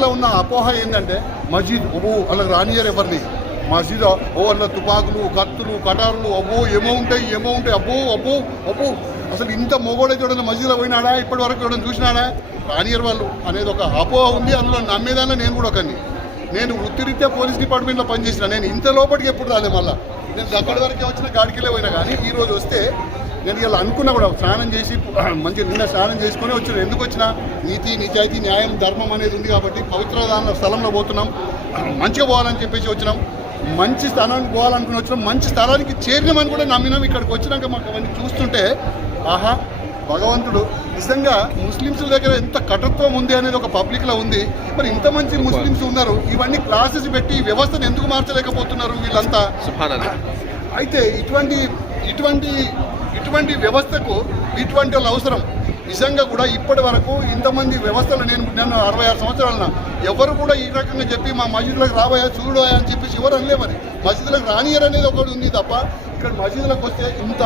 పబ్లిక్లో ఉన్న అపోహ ఏంటంటే మసీద్ ఓ అలా రానియర్ ఎవరిని? మసీద్ ఓ అలా తుపాకులు కత్తులు కటారులు అబ్బో ఏమో ఉంటాయి ఏమో ఉంటాయి అబ్బో అబ్బో అబ్బో. అసలు ఇంత మొగోడైతే ఎవడన్నా మసీదులో పోయినాడా? ఇప్పటి వరకు ఎవడన్నా చూసినాడా? రానియర్ వాళ్ళు అనేది ఒక అపోహ ఉంది. అందులో నమ్మేదాన్ని నేను కూడా ఒకరిని నేను వృత్తిరీత్యా పోలీస్ డిపార్ట్మెంట్లో పనిచేసిన. నేను ఇంత లోపలికి ఎప్పుడు రాలే మళ్ళీ. నేను అక్కడి వరకే వచ్చిన గాడికెళ్ళే పోయినా కానీ ఈ రోజు వస్తే నేను ఇలా అనుకున్నా కూడా స్నానం చేసి మంచి నిన్న స్నానం చేసుకుని వచ్చిన. ఎందుకు వచ్చినా? నీతి నిజాయితీ న్యాయం ధర్మం అనేది ఉంది కాబట్టి పవిత్ర దాన స్థలంలో పోతున్నాం. మంచిగా పోవాలని చెప్పేసి వచ్చినాం. మంచి స్థానానికి పోవాలనుకుని వచ్చినాం. మంచి స్థలానికి చేరినామని కూడా నమ్మినాం. ఇక్కడికి వచ్చినాక మాకు అవన్నీ చూస్తుంటే ఆహా భగవంతుడు నిజంగా ముస్లిమ్స్ దగ్గర ఎంత కటత్వం ఉంది అనేది ఒక పబ్లిక్లో ఉంది. మరి ఇంత మంచి ముస్లిమ్స్ ఉన్నారు. ఇవన్నీ క్లాసెస్ పెట్టి వ్యవస్థను ఎందుకు మార్చలేకపోతున్నారు వీళ్ళంతా? అయితే ఇటువంటి ఇటువంటి ఇటువంటి వ్యవస్థకు ఇటువంటి అవసరం. నిజంగా కూడా ఇప్పటి వరకు ఇంతమంది వ్యవస్థలు నేను నేను అరవై ఆరు సంవత్సరాలన ఎవరు కూడా ఈ రకంగా చెప్పి మా మసీదులకు రాబోయా చూడు అని చెప్పేసి ఎవరు అనలే మరి. మసీదులకు రానియర్ అనేది ఒకటి ఉంది తప్ప ఇక్కడ మసీదులకు వస్తే ఇంత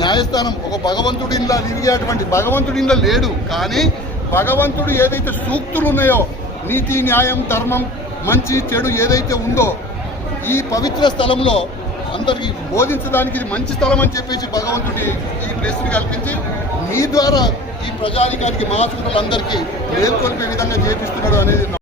న్యాయస్థానం ఒక భగవంతుడి ఇంట్లో తిరిగేటువంటి భగవంతుడి ఇంట్లో లేడు. కానీ భగవంతుడు ఏదైతే సూక్తులు ఉన్నాయో నీతి న్యాయం ధర్మం మంచి చెడు ఏదైతే ఉందో ఈ పవిత్ర స్థలంలో అందరికి బోధించడానికి ఇది మంచి స్థలం అని చెప్పేసి భగవంతుడి ఈ ప్లేస్ని కల్పించి మీ ద్వారా ఈ ప్రజానికానికి మహాసుకులందరికీ మేల్కొల్పే విధంగా చేపిస్తున్నాడు అనేది